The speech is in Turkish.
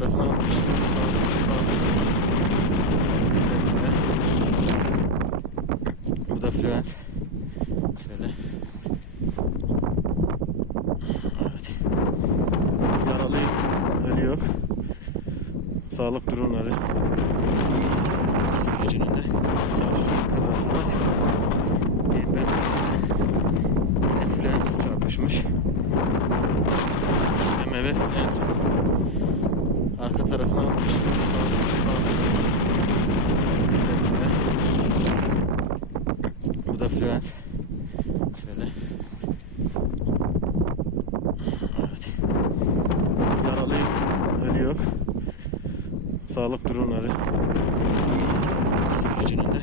tarafına almış. Bu da Florence. Şöyle. Evet. Yaralı, ölü yok. Sağlık durumları iyi. İki sürücünün de trafik kazası var. Ben Florence çarpışmış. BMW Florence. Arka tarafına almış. Bu da Florence. Şöyle. Evet. Yaralı, ölü yok. Sağlık durumları iyi. İki sürücünün de.